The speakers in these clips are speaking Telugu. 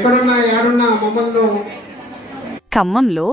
ఎక్కడున్నా ఏడున్నా మమ్మల్ని. ఖమ్మంలో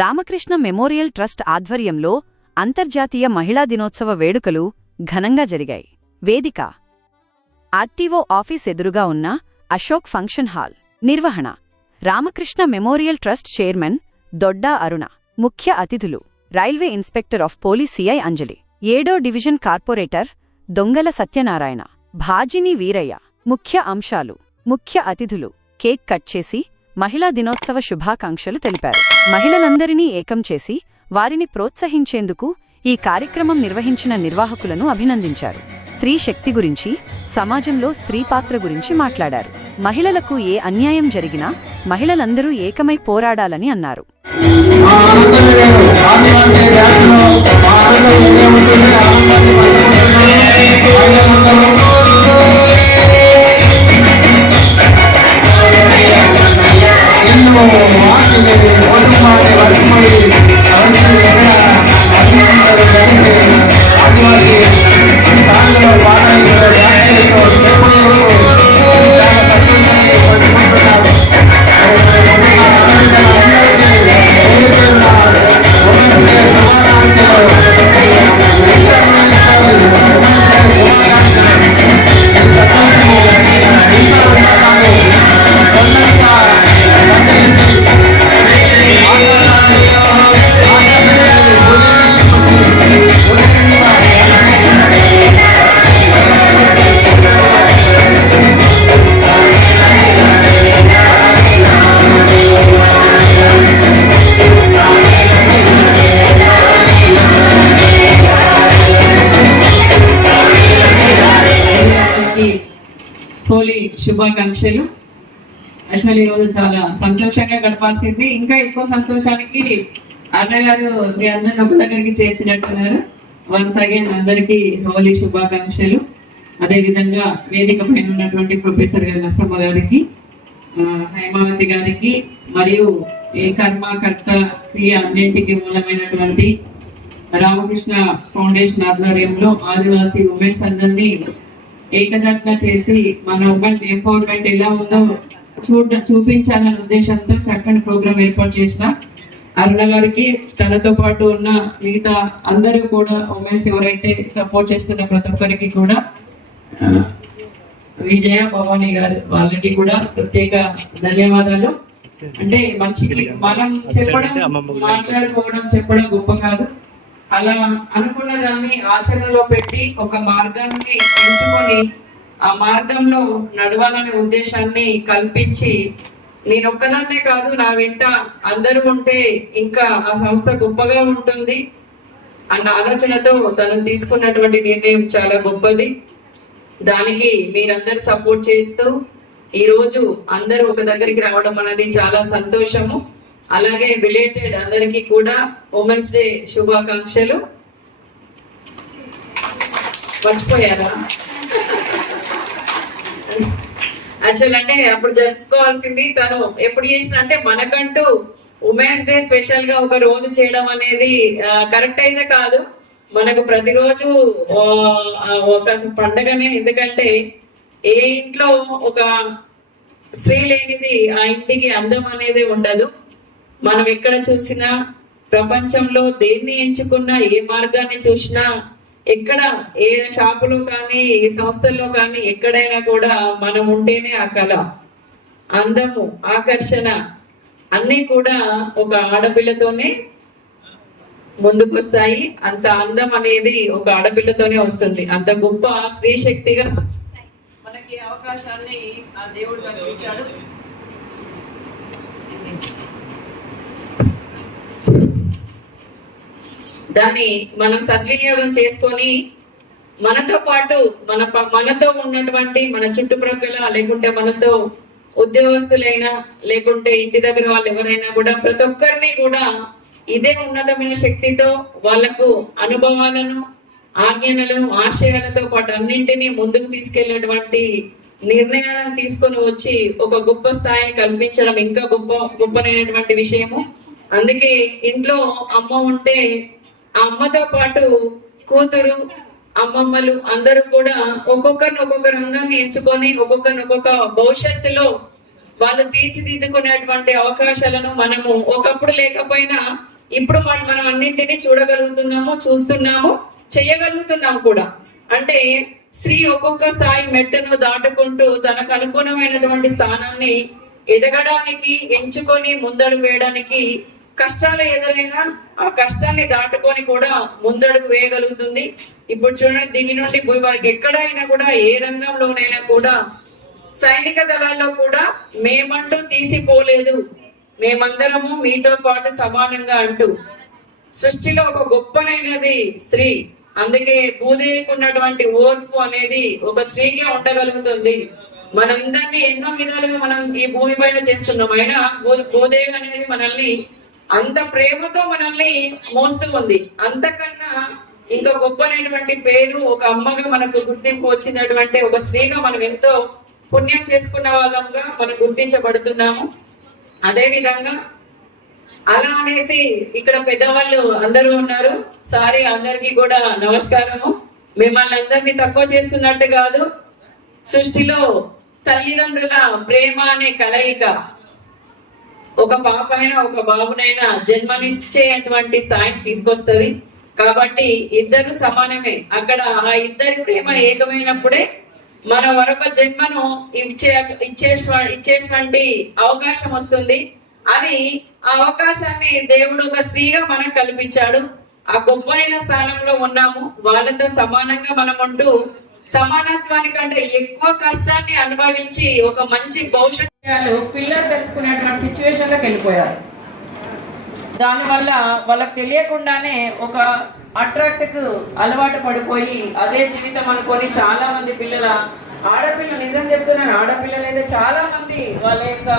రామకృష్ణ మెమోరియల్ ట్రస్ట్ ఆధ్వర్యంలో అంతర్జాతీయ మహిళా దినోత్సవ వేడుకలు ఘనంగా జరిగాయి. వేదిక ఆర్టీఓ ఆఫీస్ ఎదురుగా ఉన్న అశోక్ ఫంక్షన్ హాల్. నిర్వహణ Ramakrishna memorial trust chairman Dodda Aruna. ముఖ్య అతిథులు railway inspector of police CI Anjali, 7వ డివిజన్ కార్పొరేటర్ దొంగల సత్యనారాయణ, భాజిని వీరయ్య. ముఖ్య అంశాలు: ముఖ్య అతిథులు కేక్ కట్ చేసి మహిళా దినోత్సవ శుభాకాంక్షలు తెలిపారు. మహిళలందరినీ ఏకం చేసి వారిని ప్రోత్సహించేందుకు ఈ కార్యక్రమం నిర్వహించిన నిర్వాహకులను అభినందించారు. స్త్రీ శక్తి గురించి, సమాజంలో స్త్రీ పాత్ర గురించి మాట్లాడారు. మహిళలకు ఏ అన్యాయం జరిగినా మహిళలందరూ ఏకమై పోరాడాలని అన్నారు. హోలీ శుభాకాంక్షలు. యాక్చువల్లీ ఈరోజు చాలా సంతోషంగా గడపాల్సింది. ఇంకా ఎక్కువ సంతోషానికి అన్నగారు మీ అందరిని ఒక దగ్గరికి చేర్చినట్టున్నారు. వన్స్ అగైన్ అందరికీ హోలీ శుభాకాంక్షలు. అదేవిధంగా వేదిక పైన ఉన్నటువంటి ప్రొఫెసర్ గారి నరసమ్మ గారికి, హైమావతి గారికి, మరియు ఈ కర్మకర్త క్రియ అన్నింటికి మూలమైనటువంటి రామకృష్ణ ఫౌండేషన్ ఆధ్వర్యంలో ఆదివాసీ ఉమెన్స్ అందరినీ ఏకదాటిగా చేసి మన ఉమెన్ ఎంపవర్మెంట్ ఎలా ఉందో చూపించాలనే ఉద్దేశంతో చక్కని ప్రోగ్రాం ఏర్పాటు చేసిన అరుణ గారికి, తనతో పాటు ఉన్న మిగతా అందరూ కూడా ఉమెన్స్ ఎవరైతే సపోర్ట్ చేస్తున్న ప్రతి ఒక్కరికి కూడా, విజయ భవానీ గారు వాళ్ళకి కూడా ప్రత్యేక ధన్యవాదాలు. అంటే మంచికి మనం చెప్పడం, మాట్లాడుకోవడం, చెప్పడం గొప్ప కాదు. అలా అనుకున్న దాన్ని ఆచరణలో పెట్టి ఒక మార్గాన్ని ఎంచుకొని ఆ మార్గంలో నడవాలనే ఉద్దేశాన్ని కల్పించి, నేను ఒక్కదాన్నే కాదు నా వెంట అందరూ ఉంటే ఇంకా ఆ సంస్థ గొప్పగా ఉంటుంది అన్న ఆలోచనతో తను తీసుకున్నటువంటి నిర్ణయం చాలా గొప్పది. దానికి మీరందరూ సపోర్ట్ చేస్తూ ఈరోజు అందరూ ఒక దగ్గరికి రావడం అనేది చాలా సంతోషము. అలాగే రిలేటెడ్ అందరికీ కూడా ఉమెన్స్ డే శుభాకాంక్షలు. మర్చిపోయారా? యాక్చువల్ అంటే అప్పుడు తెలుసుకోవాల్సింది, తను ఎప్పుడు చేసిన అంటే మనకంటూ ఉమెన్స్ డే స్పెషల్ గా ఒక రోజు చేయడం అనేది కరెక్ట్ అయితే కాదు. మనకు ప్రతిరోజు ఒక పండగనే. ఎందుకంటే ఏ ఇంట్లో ఒక స్త్రీ లేనిది ఆ ఇంటికి అందం అనేది ఉండదు. మనం ఎక్కడ చూసినా, ప్రపంచంలో దేన్ని ఎంచుకున్నా, ఏ మార్గాన్ని చూసినా, ఎక్కడ ఏ షాపులో కానీ ఏ సంస్థల్లో కానీ ఎక్కడైనా కూడా మనం ఉంటేనే ఆ కళ, అందము, ఆకర్షణ అన్నీ కూడా ఒక ఆడపిల్లతోనే ముందుకు వస్తాయి. అంత అందం అనేది ఒక ఆడపిల్లతోనే వస్తుంది. అంత గొప్ప స్త్రీ శక్తిగా మనకి అవకాశాన్ని ఆ దేవుడు కల్పించాడు. దాన్ని మనం సద్వినియోగం చేసుకొని మనతో పాటు మనతో ఉన్నటువంటి మన చుట్టుప్రక్కల, లేకుంటే మనతో ఉద్యోగస్తులైనా, లేకుంటే ఇంటి దగ్గర వాళ్ళు ఎవరైనా కూడా ప్రతి ఒక్కరిని కూడా ఇదే ఉన్నతమైన శక్తితో వాళ్లకు అనుభవాలను, ఆజ్ఞలను, ఆశయాలతో పాటు అన్నింటినీ ముందుకు తీసుకెళ్లేటువంటి నిర్ణయాలను తీసుకొని వచ్చి ఒక గొప్ప స్థాయిని కల్పించడం ఇంకా గొప్పనైనటువంటి విషయము. అందుకే ఇంట్లో అమ్మ ఉంటే ఆ అమ్మతో పాటు కూతురు, అమ్మమ్మలు అందరూ కూడా ఒక్కొక్క రంగాన్ని ఎంచుకొని ఒక్కొక్క భవిష్యత్తులో వాళ్ళు తీర్చిదిద్దుకునేటువంటి అవకాశాలను మనము ఒకప్పుడు లేకపోయినా ఇప్పుడు మనం అన్నింటినీ చూడగలుగుతున్నాము, చూస్తున్నాము, చేయగలుగుతున్నాము కూడా. అంటే స్త్రీ ఒక్కొక్క స్థాయి మెట్టును దాటుకుంటూ తనకు అనుగుణమైనటువంటి స్థానాన్ని ఎదగడానికి ఎంచుకొని ముందడుగు వేయడానికి కష్టాలు ఎదురైనా ఆ కష్టాన్ని దాటుకొని కూడా ముందడుగు వేయగలుగుతుంది. ఇప్పుడు చూడండి, దీని నుండి వారికి ఎక్కడైనా కూడా ఏ రంగంలోనైనా కూడా సైనిక దళాల్లో కూడా మేమంటూ తీసిపోలేదు, మేమందరము మీతో పాటు సమానంగా అంటూ సృష్టిలో ఒక గొప్పనైనది స్త్రీ. అందుకే భూదేవికి ఉన్నటువంటి ఓర్పు అనేది ఒక స్త్రీకే ఉండగలుగుతుంది. మనందరినీ ఎన్నో విధాలుగా మనం ఈ భూమి పైన చేస్తున్నాం, అయినా భూదేవి అనేది మనల్ని అంత ప్రేమతో మనల్ని మోస్తూ ఉంది. అంతకన్నా ఇంకా గొప్పనైనటువంటి పేరు ఒక అమ్మగా మనకు గుర్తింపు వచ్చినటువంటి ఒక స్త్రీగా మనం ఎంతో పుణ్యం చేసుకున్న వాళ్ళంగా మనం గుర్తించబడుతున్నాము. అదే విధంగా అలా అనేసి ఇక్కడ పెద్దవాళ్ళు అందరూ ఉన్నారు. సారీ, అందరికీ కూడా నమస్కారము. మిమ్మల్ని అందరినీ తక్కువ చేస్తున్నట్టు కాదు. సృష్టిలో తల్లిదండ్రుల ప్రేమ అనే కలయిక ఒక పాపనైనా ఒక బాబునైనా జన్మనిచ్చేటువంటి స్థాయిని తీసుకొస్తుంది. కాబట్టి ఇద్దరు సమానమే. అక్కడ ఆ ఇద్దరి ప్రేమ ఏకమైనప్పుడే మన మరొక జన్మను ఇచ్చేటువంటి అవకాశం వస్తుంది. అది ఆ అవకాశాన్ని దేవుడు ఒక స్త్రీగా మనకు కల్పించాడు. ఆ గొప్పైన స్థానంలో ఉన్నాము. వాళ్ళతో సమానంగా మనం ఉంటూ సమానత్వానికంటే ఎక్కువ కష్టాన్ని అనుభవించి ఒక మంచి భవిష్యత్తు పిల్లలు తెలుసుకునేటువంటి సిచ్యువేషన్ లోకి వెళ్ళిపోయారు. దానివల్ల వాళ్ళకి తెలియకుండానే ఒక అట్రాక్ట్ కు అలవాటు పడిపోయి అదే జీవితం అనుకొని చాలా మంది ఆడపిల్లలు, నిజం చెప్తున్నాను, ఆడపిల్లలు అయితే చాలా మంది వాళ్ళ యొక్క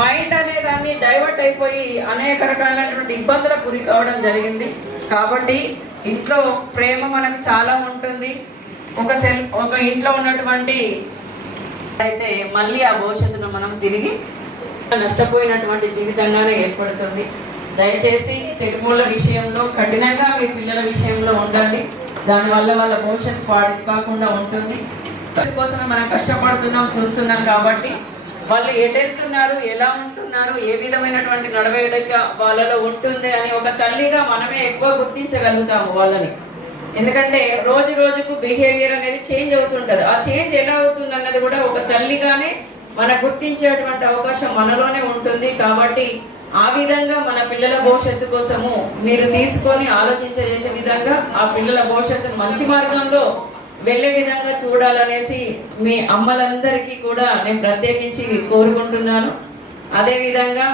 మైండ్ అనే దాన్ని డైవర్ట్ అయిపోయి అనేక రకాలైనటువంటి ఇబ్బందులకు గురి కావడం జరిగింది. కాబట్టి ఇంట్లో ప్రేమ మనకు చాలా ఉంటుంది. ఒక ఇంట్లో ఉన్నటువంటి అయితే మళ్ళీ ఆ భవిష్యత్తును మనం తిరిగి నష్టపోయినటువంటి జీవితంగానే ఏర్పడుతుంది. దయచేసి సెట్మూల విషయంలో కఠినంగా మీ పిల్లల విషయంలో ఉండండి. దానివల్ల వాళ్ళ భవిష్యత్తు పాడు కాకుండా ఉంటుంది. దానికోసమే మనం కష్టపడుతున్నాం, చూస్తున్నాం. కాబట్టి వాళ్ళు ఎటెళ్తున్నారు, ఎలా ఉంటున్నారు, ఏ విధమైనటువంటి నడవడిక వాళ్ళలో ఉంటుంది అని ఒక తల్లిగా మనమే ఎక్కువ గుర్తించగలుగుతాము వాళ్ళని. ఎందుకంటే రోజు రోజుకు బిహేవియర్ అనేది చేంజ్ అవుతుంటది. ఆ చేంజ్ ఎలా అవుతుంది అన్నది కూడా ఒక తల్లిగానే మనం గుర్తించేటువంటి అవకాశం మనలోనే ఉంటుంది. కాబట్టి ఆ విధంగా మన పిల్లల భవిష్యత్తు కోసము మీరు తీసుకొని ఆలోచించేసే విధంగా ఆ పిల్లల భవిష్యత్తును మంచి మార్గంలో వెళ్ళే విధంగా చూడాలనేసి మీ అమ్మలందరికీ కూడా నేను ప్రత్యేకించి కోరుకుంటున్నాను. అదే విధంగా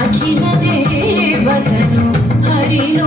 అఖిల దేవతలు హరిలో